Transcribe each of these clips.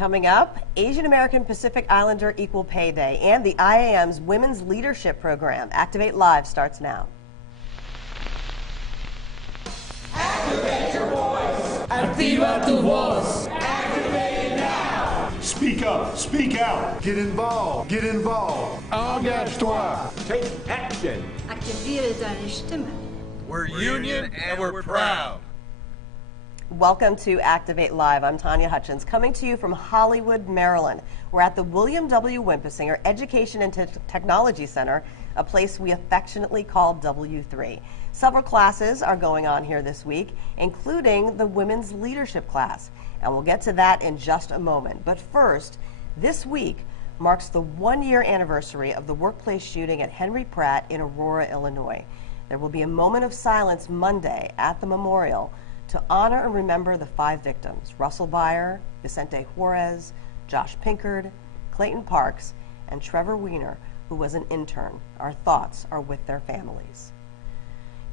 Coming up, Asian American Pacific Islander Equal Pay Day and the IAM's Women's Leadership Program. Activate Live starts now. Activate your voice. Activa tu voz. Activate it now. Speak up. Speak out. Get involved. Get involved. Engage-toi. Take action. Aktiviere deine Stimme. We're union and we're proud. Welcome to Activate Live. I'm Tanya Hutchins, coming to you from Hollywood, Maryland. We're at the William W. Wimpesinger Education and Technology Center, a place we affectionately call W3. Several classes are going on here this week, including the Women's Leadership class. And we'll get to that in just a moment. But first, this week marks the one-year anniversary of the workplace shooting at Henry Pratt in Aurora, Illinois. There will be a moment of silence Monday at the memorial to honor and remember the 5 victims: Russell Byer, Vicente Juarez, Josh Pinkard, Clayton Parks, and Trevor Weiner, who was an intern. Our thoughts are with their families.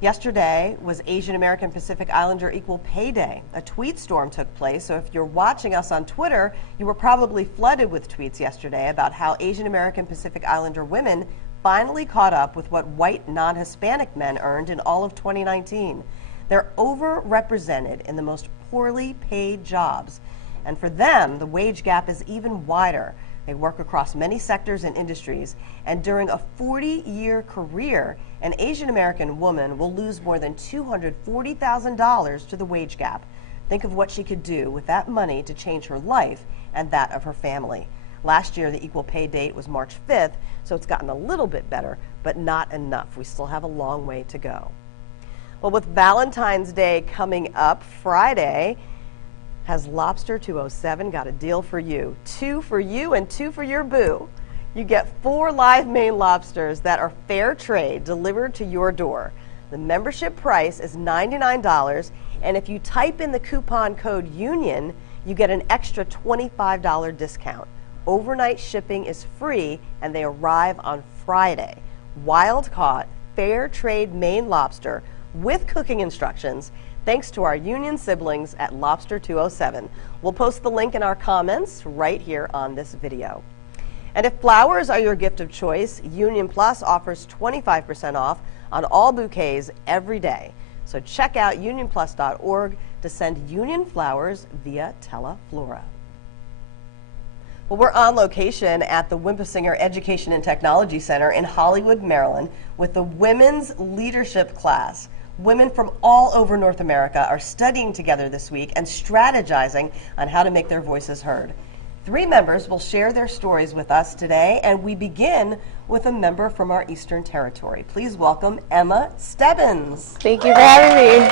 Yesterday was Asian American Pacific Islander Equal Pay Day. A tweet storm took place, so if you're watching us on Twitter, you were probably flooded with tweets yesterday about how Asian American Pacific Islander women finally caught up with what white non-Hispanic men earned in all of 2019. They're overrepresented in the most poorly paid jobs, and for them, the wage gap is even wider. They work across many sectors and industries, and during a 40-year career, an Asian American woman will lose more than $240,000 to the wage gap. Think of what she could do with that money to change her life and that of her family. Last year, the equal pay date was March 5th, so it's gotten a little bit better, but not enough. We still have a long way to go. Well, with Valentine's Day coming up Friday, has Lobster 207 got a deal for you? 2 for you and 2 for your boo. You get 4 live Maine lobsters that are fair trade delivered to your door. The membership price is $99, and if you type in the coupon code UNION, you get an extra $25 discount. Overnight shipping is free, and they arrive on Friday. Wild-caught, fair trade Maine lobster with cooking instructions, thanks to our union siblings at Lobster 207. We'll post the link in our comments right here on this video. And if flowers are your gift of choice, Union Plus offers 25% off on all bouquets every day. So check out unionplus.org to send Union flowers via Teleflora. Well, we're on location at the Wimpesinger Education and Technology Center in Hollywood, Maryland, with the Women's Leadership class. Women from all over North America are studying together this week and strategizing on how to make their voices heard. 3 members will share their stories with us today, and we begin with a member from our Eastern Territory. Please welcome Emma Stebbins. Thank you for having me.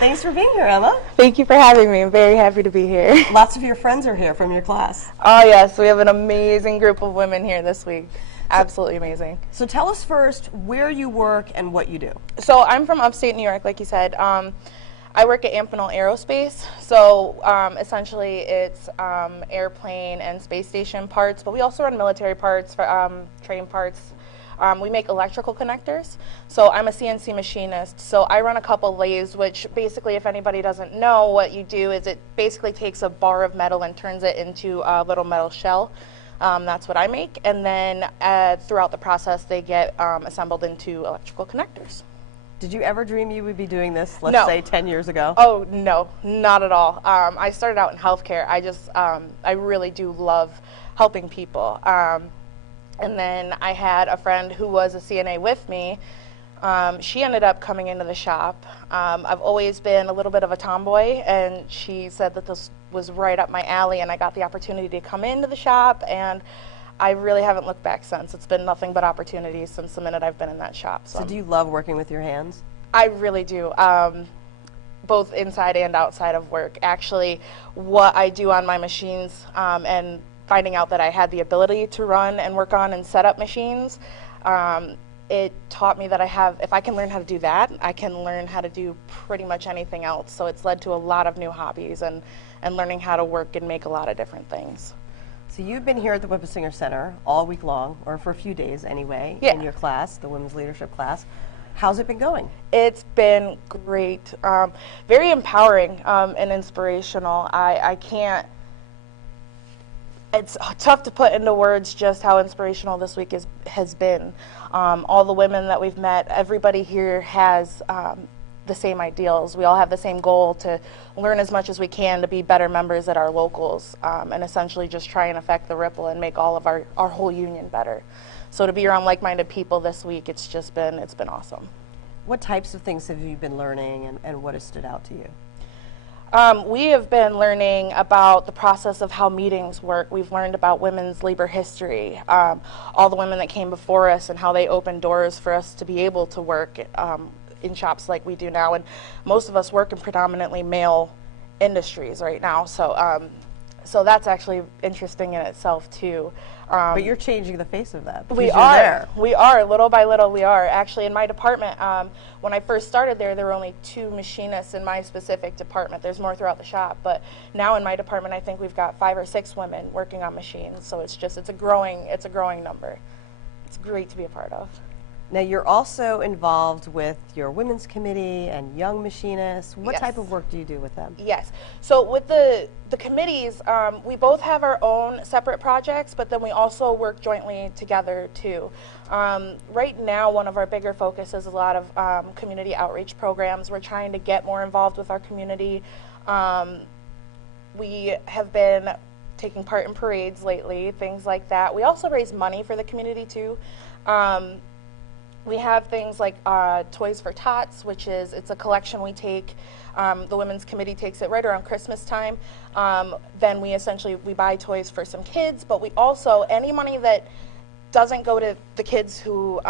Thanks for being here, Emma. Thank you for having me. I'm very happy to be here. Lots of your friends are here from your class. Oh yes, we have an amazing group of women here this week. Absolutely amazing. So tell us first where you work and what you do. So I'm from upstate New York, like you said. I work at Amphenol Aerospace. So essentially it's airplane and space station parts, but we also run military parts, train parts. We make electrical connectors. So I'm a CNC machinist. So I run a couple lathes, which basically, if anybody doesn't know, what you do is it basically takes a bar of metal and turns it into a little metal shell. That's what I make, and then throughout the process they get assembled into electrical connectors. Did you ever dream you would be doing this, let's No. say 10 years ago? Oh no, not at all. I started out in healthcare. I really do love helping people. And then I had a friend who was a CNA with me. She ended up coming into the shop. I've always been a little bit of a tomboy, and she said that this was right up my alley, and I got the opportunity to come into the shop, and I really haven't looked back since. It's been nothing but opportunities since the minute I've been in that shop. So do you love working with your hands? I really do, both inside and outside of work. Actually, what I do on my machines and finding out that I had the ability to run and work on and set up machines, it taught me that if I can learn how to do that, I can learn how to do pretty much anything else. So it's led to a lot of new hobbies and learning how to work and make a lot of different things. So you've been here at the Wimpesinger Center all week long, or for a few days anyway, Yeah. in your class, the Women's Leadership class. How's it been going? It's been great, very empowering and inspirational. I can't, it's tough to put into words just how inspirational this week has been. All the women that we've met, everybody here has the same ideals. We all have the same goal to learn as much as we can to be better members at our locals, and essentially just try and affect the ripple and make all of our whole union better. So to be around like-minded people this week, it's been awesome. What types of things have you been learning, and what has stood out to you? We have been learning about the process of how meetings work. We've learned about women's labor history, all the women that came before us and how they opened doors for us to be able to work in shops like we do now. And most of us work in predominantly male industries right now, so that's actually interesting in itself too. But you're changing the face of that. We are. We are. Little by little, we are. Actually, in my department, when I first started there were only 2 machinists in my specific department. There's more throughout the shop, but now in my department, I think we've got 5 or 6 women working on machines. So it's a growing number. It's great to be a part of. Now, you're also involved with your women's committee and young machinists. What Yes. type of work do you do with them? Yes. So with the committees, we both have our own separate projects, but then we also work jointly together too. Right now, one of our bigger focuses is a lot of community outreach programs. We're trying to get more involved with our community. We have been taking part in parades lately, things like that. We also raise money for the community too. We have things like Toys for Tots, which it's a collection we take. The Women's Committee takes it right around Christmas time. Then we buy toys for some kids, but we also, any money that doesn't go to the kids who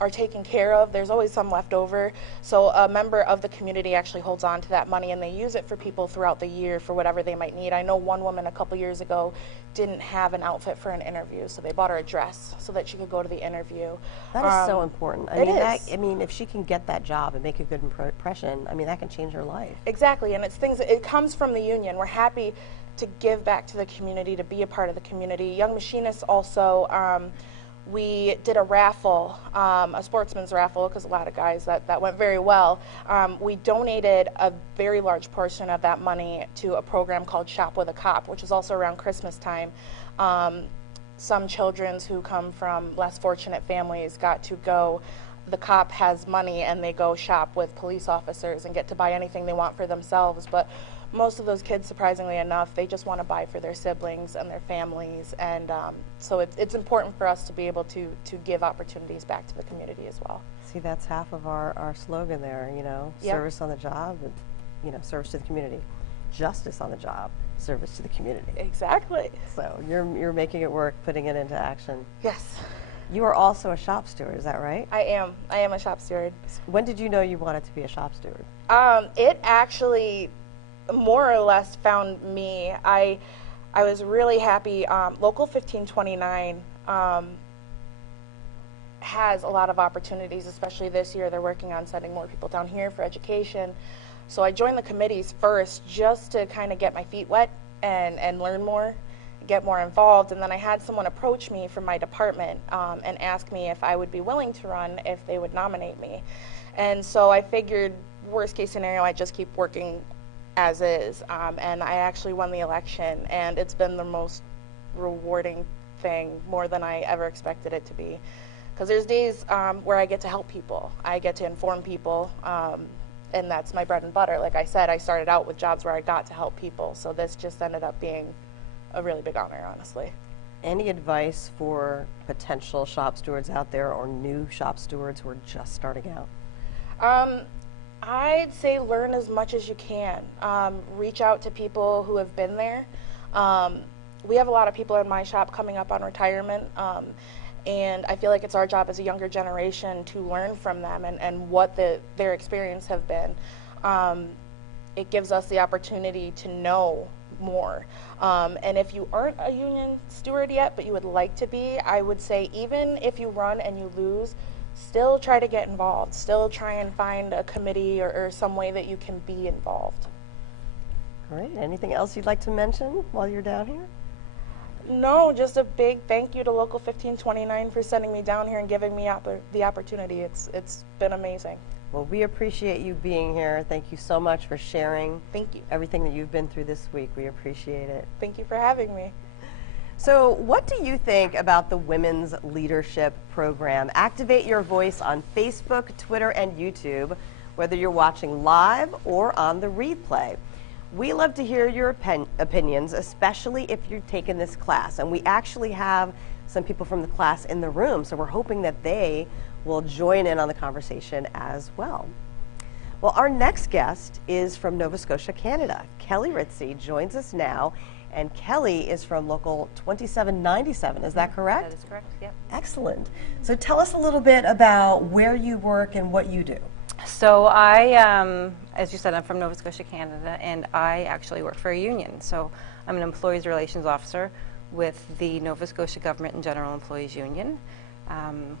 are taken care of, there's always some left over. So a member of the community actually holds on to that money, and they use it for people throughout the year for whatever they might need. I know one woman a couple years ago didn't have an outfit for an interview, so they bought her a dress so that she could go to the interview. That is so important. It I mean, if she can get that job and make a good impression, I mean, that can change her life. Exactly, and it comes from the union. We're happy to give back to the community, to be a part of the community. Young Machinists also, we did a raffle, a sportsman's raffle, because a lot of guys, that went very well. We donated a very large portion of that money to a program called Shop with a Cop, which is also around Christmas time. Some children who come from less fortunate families got to go. The cop has money, and they go shop with police officers and get to buy anything they want for themselves. But most of those kids, surprisingly enough, they just want to buy for their siblings and their families, and so it's important for us to be able to give opportunities back to the community as well. See, that's half of our slogan there, you know, Yep. service on the job, and, you know, service to the community. Justice on the job, service to the community. Exactly. So you're making it work, putting it into action. Yes, You are also a shop steward, is that right? I am. I am a shop steward. When did you know you wanted to be a shop steward? It actually more or less found me. I was really happy. Local 1529 has a lot of opportunities, especially this year. They're working on sending more people down here for education. So I joined the committees first just to kind of get my feet wet and learn more, get more involved. And then I had someone approach me from my department and ask me if I would be willing to run if they would nominate me. And so I figured, worst case scenario, I'd just keep working as is. And I actually won the election, and it's been the most rewarding thing, more than I ever expected it to be. Because there's days where I get to help people. I get to inform people, and that's my bread and butter. Like I said, I started out with jobs where I got to help people, so this just ended up being a really big honor, honestly. Any advice for potential shop stewards out there, or new shop stewards who are just starting out? I'd say learn as much as you can. Reach out to people who have been there. We have a lot of people in my shop coming up on retirement, and I feel like it's our job as a younger generation to learn from them and what their experience have been. It gives us the opportunity to know more. And if you aren't a union steward yet, but you would like to be, I would say even if you run and you lose, still try to get involved. Still try and find a committee or some way that you can be involved. Great. Anything else you'd like to mention while you're down here? No, just a big thank you to Local 1529 for sending me down here and giving me the opportunity. It's been amazing. Well, we appreciate you being here. Thank you so much for sharing. Thank you. Everything that you've been through this week. We appreciate it. Thank you for having me. So what do you think about the Women's Leadership Program? Activate your voice on Facebook, Twitter, and YouTube, whether you're watching live or on the replay. We love to hear your opinions, especially if you've taken this class. And we actually have some people from the class in the room, so we're hoping that they will join in on the conversation as well. Well, our next guest is from Nova Scotia, Canada. Kelly Ritcey joins us now, and Kelly is from Local 2797. Is that correct? That is correct, yep. Excellent. So tell us a little bit about where you work and what you do. So I, as you said, I'm from Nova Scotia, Canada, and I actually work for a union. So I'm an Employees Relations Officer with the Nova Scotia Government and General Employees Union.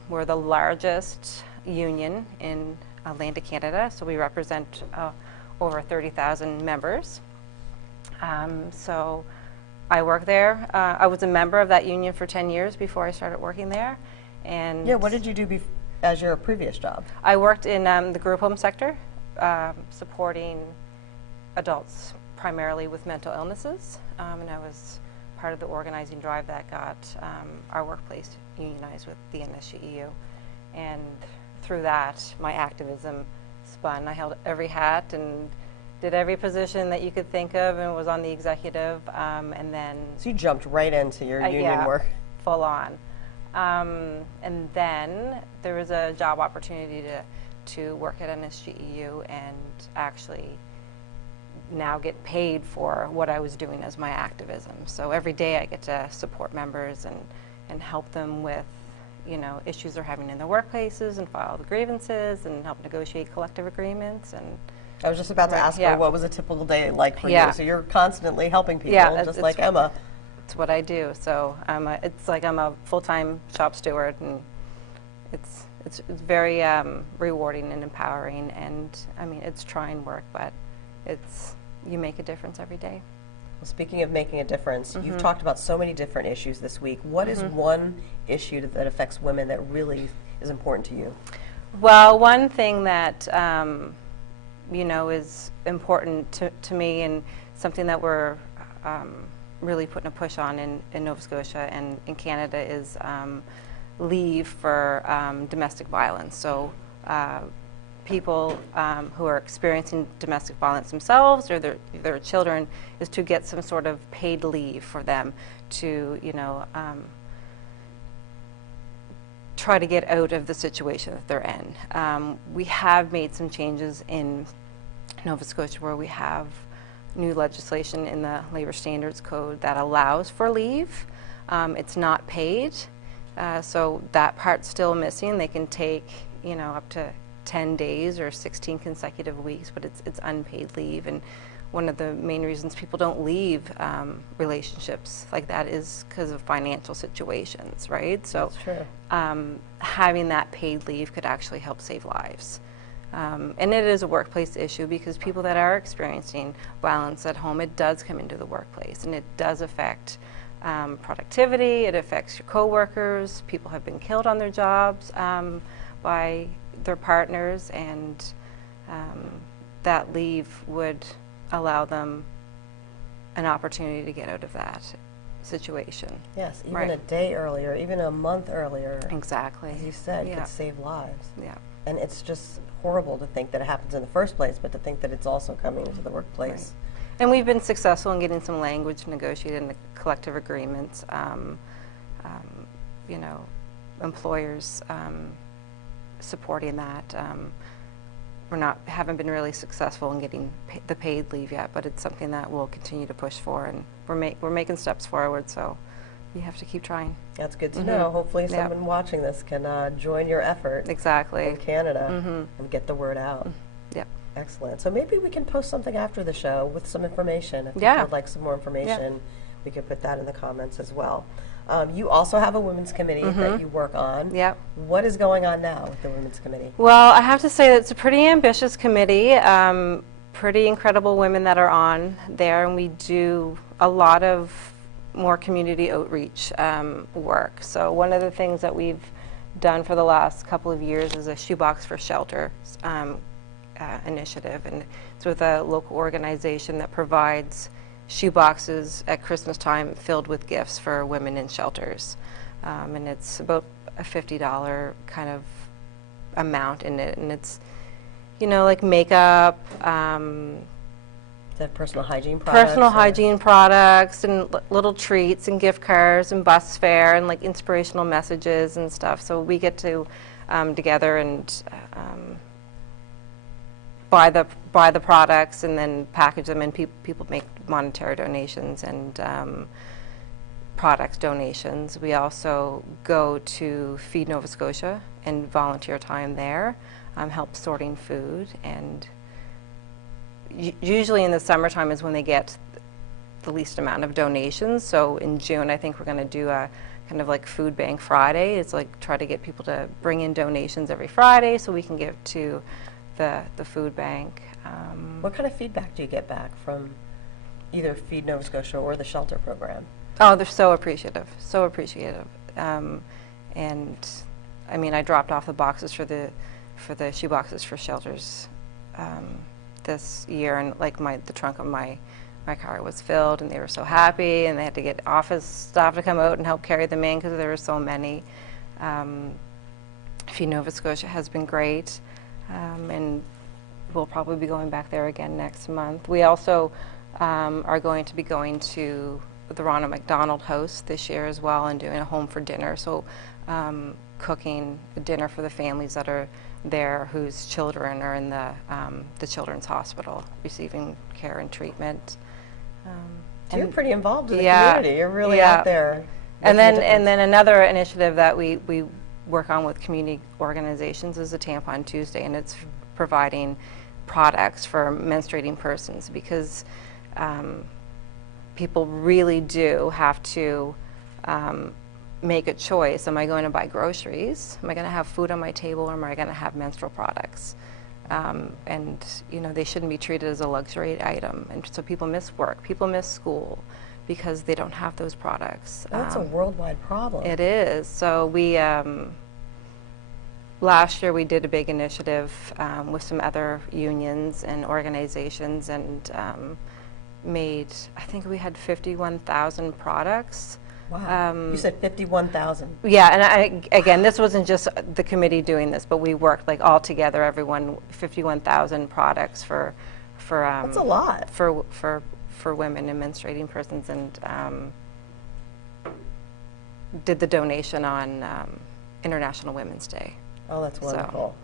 We're the largest union in Atlantic Canada, so we represent over 30,000 members. So I work there. I was a member of that union for 10 years before I started working there. And Yeah, what did you do as your previous job? I worked in the group home sector, supporting adults primarily with mental illnesses, and I was part of the organizing drive that got our workplace unionized with the NSGEU. And through that, my activism spun. I held every hat and did every position that you could think of and was on the executive, and then... So you jumped right into your union work. Full on. And then there was a job opportunity to work at NSGEU and actually now get paid for what I was doing as my activism. So every day I get to support members and help them with, you know, issues they're having in their workplaces and file the grievances and help negotiate collective agreements. And I was just about to ask her what was a typical day like for you. So you're constantly helping people, just like Emma. It's what I do. So it's like I'm a full-time shop steward, and it's very rewarding and empowering. And I mean, it's trying work, but you make a difference every day. Well, speaking of making a difference, you've talked about so many different issues this week. What is one issue that affects women that really is important to you? Well, one thing that you know, is important to me, and something that we're really putting a push on in Nova Scotia and in Canada, is leave for domestic violence. So people who are experiencing domestic violence themselves or their children, is to get some sort of paid leave for them to, you know, try to get out of the situation that they're in. We have made some changes in Nova Scotia where we have new legislation in the Labor Standards Code that allows for leave. It's not paid, so that part's still missing. They can take, you know, up to 10 days or 16 consecutive weeks, but it's unpaid leave. And one of the main reasons people don't leave relationships like that is because of financial situations, right? So having that paid leave could actually help save lives. And it is a workplace issue because people that are experiencing violence at home, it does come into the workplace, and it does affect productivity, it affects your coworkers. People have been killed on their jobs by their partners, and that leave would allow them an opportunity to get out of that situation. Yes, even a day earlier, even a month earlier. Exactly. As you said, could save lives. Yeah. And it's just horrible to think that it happens in the first place, but to think that it's also coming into the workplace. Right. And we've been successful in getting some language negotiated in the collective agreements. You know, employers supporting that. Haven't been really successful in getting the paid leave yet, but it's something that we'll continue to push for, and we're making steps forward. So you have to keep trying. That's good to know. Hopefully someone watching this can join your effort in Canada and get the word out. Yep. Excellent. So maybe we can post something after the show with some information. If people would like some more information, we could put that in the comments as well. You also have a women's committee that you work on. Yep. What is going on now with the women's committee? Well, I have to say that it's a pretty ambitious committee, pretty incredible women that are on there, and we do a lot of more community outreach work. So one of the things that we've done for the last couple of years is a Shoebox for Shelter initiative, and it's with a local organization that provides shoeboxes at Christmas time filled with gifts for women in shelters, and it's about a $50 kind of amount in it, and it's, you know, like makeup, Is that personal hygiene products? personal hygiene products, and little treats and gift cards and bus fare and like inspirational messages and stuff. So we get to together and buy the products and then package them, and people make monetary donations and products donations. We also go to Feed Nova Scotia and volunteer time there, help sorting food, and usually in the summertime is when they get the least amount of donations. So in June, I think we're going to do a kind of like Food Bank Friday. It's like try to get people to bring in donations every Friday so we can give to the food bank. What kind of feedback do you get back from either Feed Nova Scotia or the shelter program? Oh, they're so appreciative, so appreciative. And I mean, I dropped off the boxes for the shoe boxes for shelters this year, and like the trunk of my car was filled, and they were so happy, and they had to get office staff to come out and help carry them in because there were so many. Feed Nova Scotia has been great, and we'll probably be going back there again next month. We also are going to be going to the Ronald McDonald House this year as well, and doing a home for dinner. So cooking a dinner for the families that are there whose children are in the children's hospital receiving care and treatment. So you're pretty involved in the Yeah, community. You're really yeah. out there. And making a then difference. another initiative that we work on with community organizations is a Tampon Tuesday, and it's providing products for menstruating persons, because people really do have to make a choice. Am I going to buy groceries? Am I going to have food on my table, or am I going to have menstrual products? And you know, they shouldn't be treated as a luxury item, and so people miss work, people miss school because they don't have those products. That's a worldwide problem. It is. So we last year we did a big initiative with some other unions and organizations, and made, I think we had 51,000 products. Wow. You said 51,000. Yeah, and again, this wasn't just the committee doing this, but we worked like all together, everyone, 51,000 products for That's a lot. for women and menstruating persons, and did the donation on International Women's Day. Oh, that's wonderful.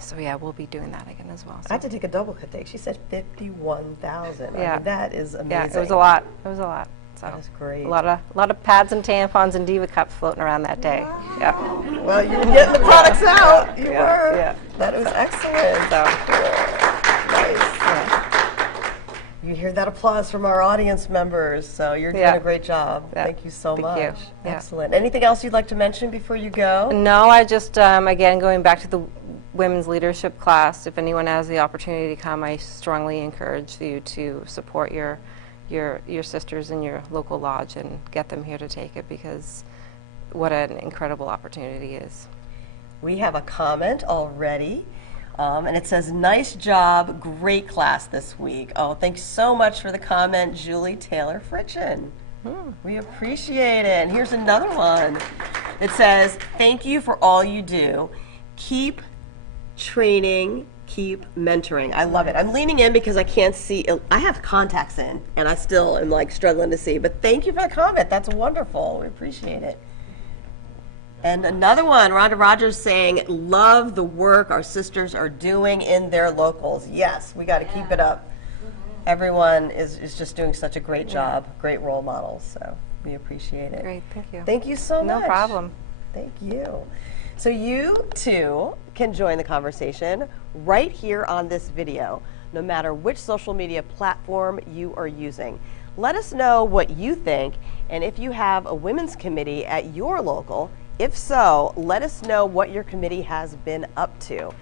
So yeah, we'll be doing that again as well. I had to take a double take. She said 51,000. I Yeah. mean, that is amazing. Yeah, it was a lot. It was a lot. So That is great. a lot of pads and tampons and Diva cups floating around that day. Yeah. Well, you were getting the products out. You yeah, were. yeah. That was excellent. So Nice. yeah. You hear that applause from our audience members, so you're doing Yeah. a great job. Yeah. Thank you so Thank much. you. Yeah. Excellent. Anything else you'd like to mention before you go? No, I just again, going back to the women's leadership class, if anyone has the opportunity to come, I strongly encourage you to support your sisters in your local lodge and get them here to take it, because what an incredible opportunity it is. We have a comment already, and it says, "Nice job, great class this week." Oh, thanks so much for the comment, Julie Taylor Fritchen. We appreciate it. And here's another one. It says, "Thank you for all you do. Keep training, keep mentoring." I love it. I'm leaning in because I can't see. I have contacts in, and I still am like struggling to see. But thank you for the comment. That's wonderful. We appreciate it. And another one, Rhonda Rogers saying, "Love the work our sisters are doing in their locals." Yes, we got to keep it up. Everyone is just doing such a great job, great role models. So we appreciate it. Great, thank you. Thank you so much. No problem. Thank you. So you too can join the conversation right here on this video, no matter which social media platform you are using. Let us know what you think, and if you have a women's committee at your local. If so, let us know what your committee has been up to.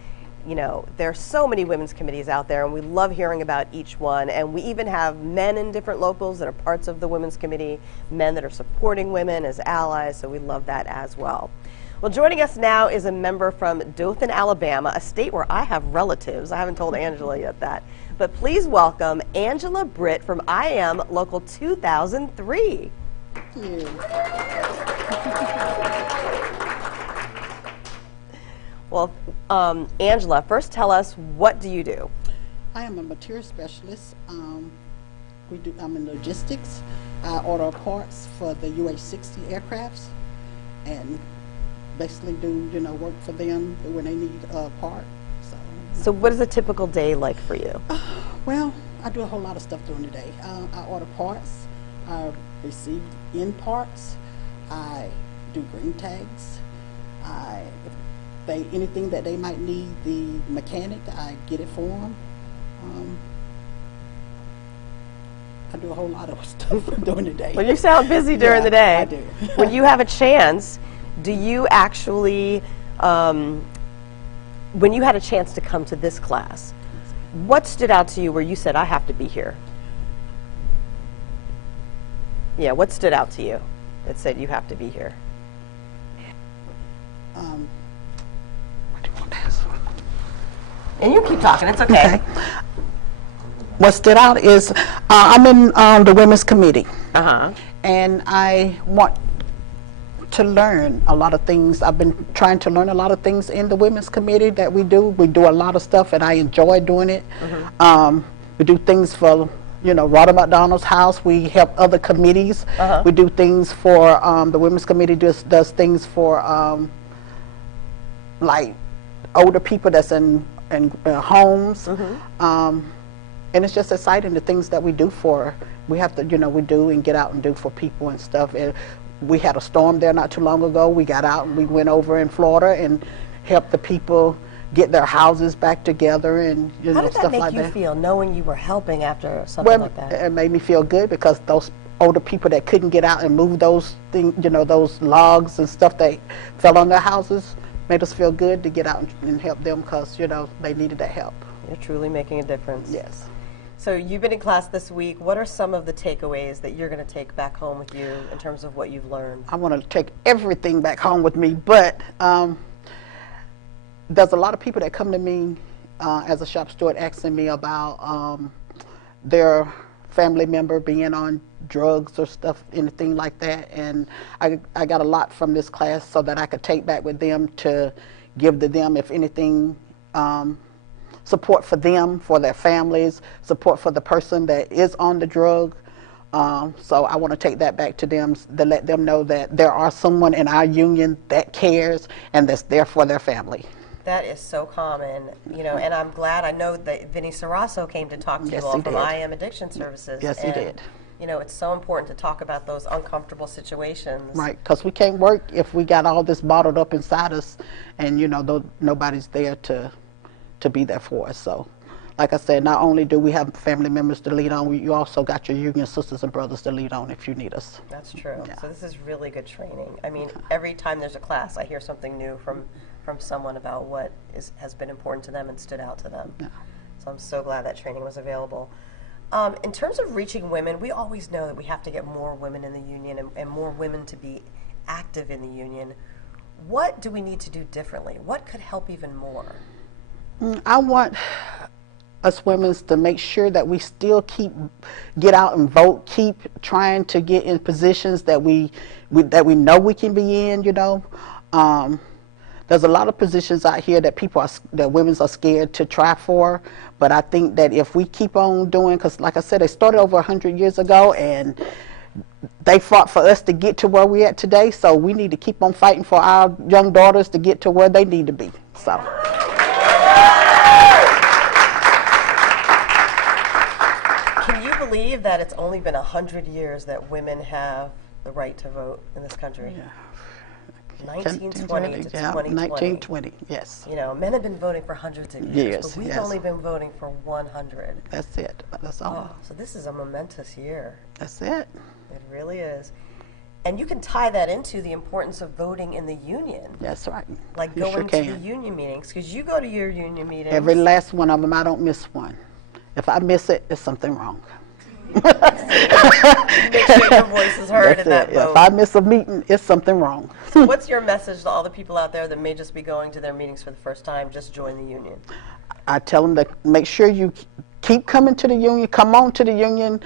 you know, there's so many women's committees out there, and we love hearing about each one. And we even have men in different locals that are parts of the women's committee, men that are supporting women as allies, so we love that as well. Well, joining us now is a member from Dothan, Alabama, a state where I have relatives. I haven't told Angela yet that. But please welcome Angela Britt from IM Local 2003. Thank you. Well, Angela, first tell us, what do you do? I am a material specialist. I'm in logistics. I order parts for the UH-60 aircrafts and basically do, you know, work for them when they need a part. So what is a typical day like for you? Well, I do a whole lot of stuff during the day. I order parts. I receive in parts. I do green tags. Anything that they might need the mechanic, I get it for them. I do a whole lot of stuff during the day. Well, you sound busy during the day. I do. When you have a chance, do you actually, when you had a chance to come to this class, what stood out to you where you said, I have to be here? Yeah, what stood out to you that said you have to be here? What do you want to ask? And you keep talking, it's okay. What stood out is I'm in the women's committee, Uh-huh. and I want to learn a lot of things. I've been trying to learn a lot of things in the women's committee that we do. We do a lot of stuff, and I enjoy doing it. We do things for, you know, Ronald McDonald's house. We help other committees. We do things for the women's committee. Does things for like older people that's in homes. And it's just exciting, the things that we do for, we have to, you know, we do and get out and do for people and stuff. And we had a storm there not too long ago. We got out and we went over in Florida and helped the people get their houses back together and, you know, stuff like that. How did that make you feel, knowing you were helping after something like that? It made me feel good because those older people that couldn't get out and move those things, you know, those logs and stuff that fell on their houses, made us feel good to get out and help them because, you know, they needed that help. You're truly making a difference. Yes. So you've been in class this week. What are some of the takeaways that you're going to take back home with you in terms of what you've learned? I want to take everything back home with me, but there's a lot of people that come to me as a shop steward asking me about their family member being on drugs or stuff, anything like that. And I got a lot from this class so that I could take back with them to give to them, if anything, support for them, for their families, support for the person that is on the drug. So I want to take that back to them to let them know that there are someone in our union that cares and that's there for their family. That is so common, you know, and I'm glad. I know that Vinny Sarasso came to talk to you all from IM Addiction Services. Yes, he did. You know, it's so important to talk about those uncomfortable situations. Right, because we can't work if we got all this bottled up inside us and, you know, nobody's there to be there for us. So, like I said, not only do we have family members to lead on, you also got your union sisters and brothers to lead on if you need us. That's true. Yeah. So this is really good training. I mean, every time there's a class, I hear something new from someone about what has been important to them and stood out to them. Yeah. So I'm so glad that training was available. In terms of reaching women, we always know that we have to get more women in the union and more women to be active in the union. What do we need to do differently? What could help even more? I want us women to make sure that we still get out and vote, keep trying to get in positions that we know we can be in, you know. There's a lot of positions out here that women are scared to try for, but I think that if we keep on doing, because like I said, they started over 100 years ago and they fought for us to get to where we're at today, so we need to keep on fighting for our young daughters to get to where they need to be. So. Can you believe that it's only been 100 years that women have the right to vote in this country? Yeah. 1920 to 2020. 1920, yes. You know, men have been voting for hundreds of years, but we've only been voting for 100. That's it. That's all. Oh, so this is a momentous year. That's it. It really is. And you can tie that into the importance of voting in the union. That's right. Like You going sure to can. the union meetings, because you go to your union meetings. Every last one of them, I don't miss one. If I miss it, there's something wrong. You make sure your voice is heard in that That's it. vote. If I miss a meeting, it's something wrong. So what's your message to all the people out there that may just be going to their meetings for the first time? Just join the union. I tell them to make sure you keep coming to the union, come on to the union,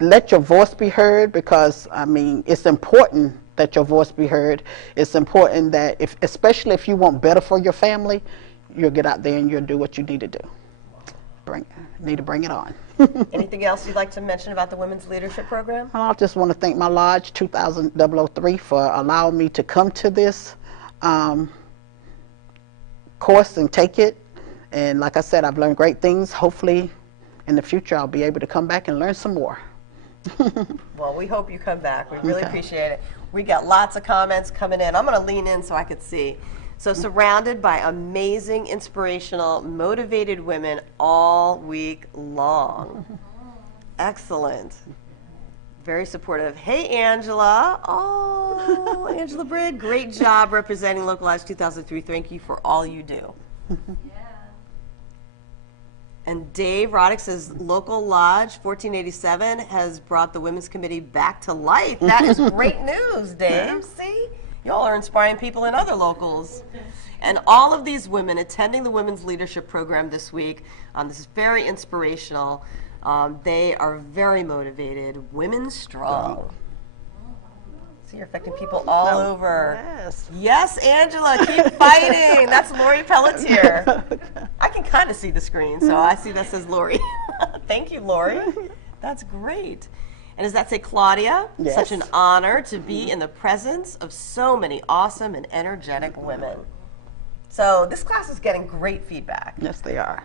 let your voice be heard, because, I mean, it's important that your voice be heard. It's important that, especially if you want better for your family, you'll get out there and you'll do what you need to do. Need to bring it on. Anything else you'd like to mention about the Women's Leadership Program? I just want to thank my lodge, 2003, for allowing me to come to this course and take it. And like I said, I've learned great things. Hopefully, in the future, I'll be able to come back and learn some more. Well, we hope you come back. We really Okay. appreciate it. We got lots of comments coming in. I'm going to lean in so I could see. So surrounded by amazing, inspirational, motivated women all week long. Excellent. Very supportive. Hey, Angela. Oh, Angela Britt, great job representing Localized 2003. Thank you for all you do. And Dave Roddick says, Local Lodge 1487 has brought the Women's Committee back to life. That is great news, Dave. See? Y'all are inspiring people in other locals. And all of these women attending the Women's Leadership Program this week, this is very inspirational. They are very motivated. Women strong. So you're affecting people all over. Yes. Yes, Angela, keep fighting. That's Lori Pelletier. I can kind of see the screen, so I see that says Lori. Thank you, Lori. That's great. And does that say Claudia? Yes. Such an honor to be in the presence of so many awesome and energetic women. So this class is getting great feedback. Yes, they are.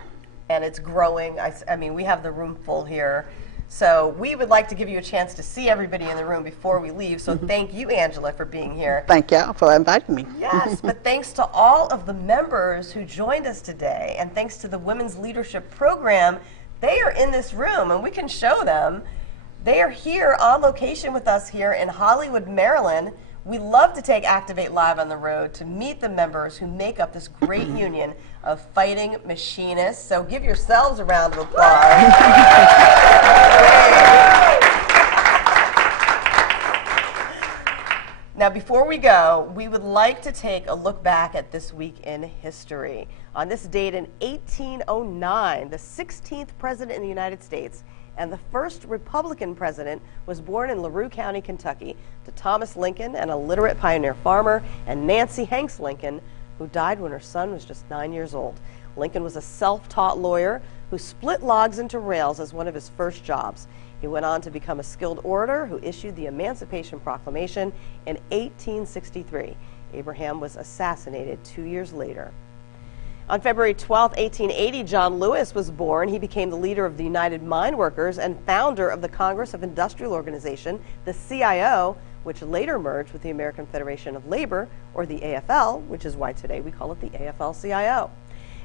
And it's growing. I mean, we have the room full here. So we would like to give you a chance to see everybody in the room before we leave. So thank you, Angela, for being here. Thank y'all for inviting me. Yes, but thanks to all of the members who joined us today, and thanks to the Women's Leadership Program, they are in this room, and we can show them. They are here on location with us here in Hollywood, Maryland. We love to take Activate Live on the road to meet the members who make up this great union of fighting machinists. So give yourselves a round of applause. Now, before we go, we would like to take a look back at this week in history. On this date in 1809, the 16th president in the United States and the first Republican president was born in LaRue County, Kentucky, to Thomas Lincoln, an illiterate pioneer farmer, and Nancy Hanks Lincoln, who died when her son was just 9 years old. Lincoln was a self-taught lawyer who split logs into rails as one of his first jobs. He went on to become a skilled orator who issued the Emancipation Proclamation in 1863. Abraham was assassinated 2 years later. On February 12, 1880, John Lewis was born. He became the leader of the United Mine Workers and founder of the Congress of Industrial Organization, the CIO, which later merged with the American Federation of Labor, or the AFL, which is why today we call it the AFL-CIO.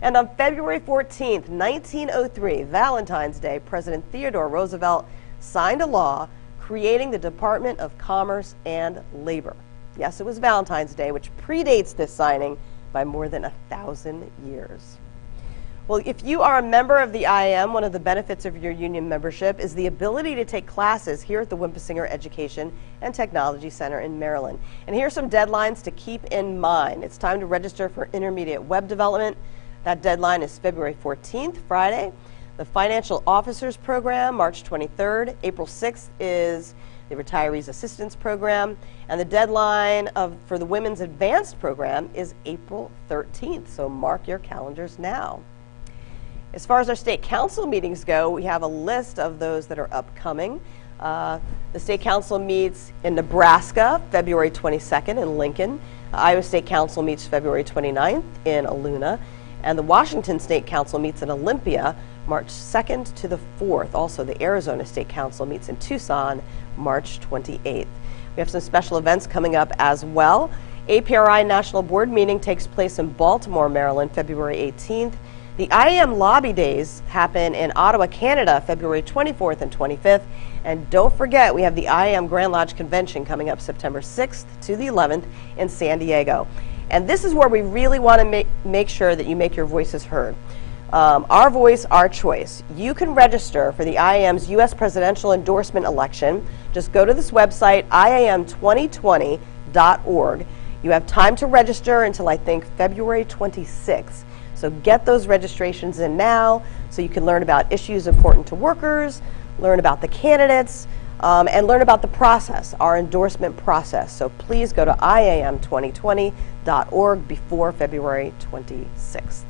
And on February 14, 1903, Valentine's Day, President Theodore Roosevelt signed a law creating the Department of Commerce and Labor. Yes, it was Valentine's Day, which predates this signing by more than 1,000 years. Well, if you are a member of the IAM, one of the benefits of your union membership is the ability to take classes here at the Wimpesinger Education and Technology Center in Maryland. And here are some deadlines to keep in mind. It's time to register for intermediate web development. That deadline is February 14th, Friday. The Financial Officers Program, March 23rd. April 6th is the Retirees Assistance Program, and the deadline for the Women's Advanced Program is April 13th, so mark your calendars now. As far as our state council meetings go, we have a list of those that are upcoming. The state council meets in Nebraska, February 22nd in Lincoln. Iowa State Council meets February 29th in Aluna, and the Washington State Council meets in Olympia, March 2nd to the 4th. Also, the Arizona State Council meets in Tucson, March 28th. We have some special events coming up as well. APRI National Board meeting takes place in Baltimore, Maryland, February 18th. The IAM Lobby Days happen in Ottawa, Canada, February 24th and 25th. And don't forget, we have the IAM Grand Lodge Convention coming up September 6th to the 11th in San Diego. And this is where we really want to make sure that you make your voices heard. Our voice, our choice. You can register for the IAM's U.S. presidential endorsement election. Just go to this website, iam2020.org. You have time to register until, I think, February 26th. So get those registrations in now so you can learn about issues important to workers, learn about the candidates, and learn about the process, our endorsement process. So please go to iam2020.org before February 26th.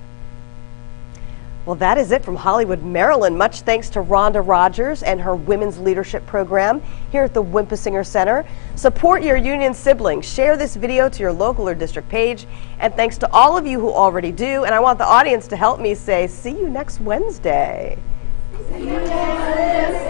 Well, that is it from Hollywood, Maryland. Much thanks to Rhonda Rogers and her Women's Leadership Program here at the Wimpesinger Center. Support your union siblings. Share this video to your local or district page. And thanks to all of you who already do. And I want the audience to help me say, see you next Wednesday. See you next Wednesday.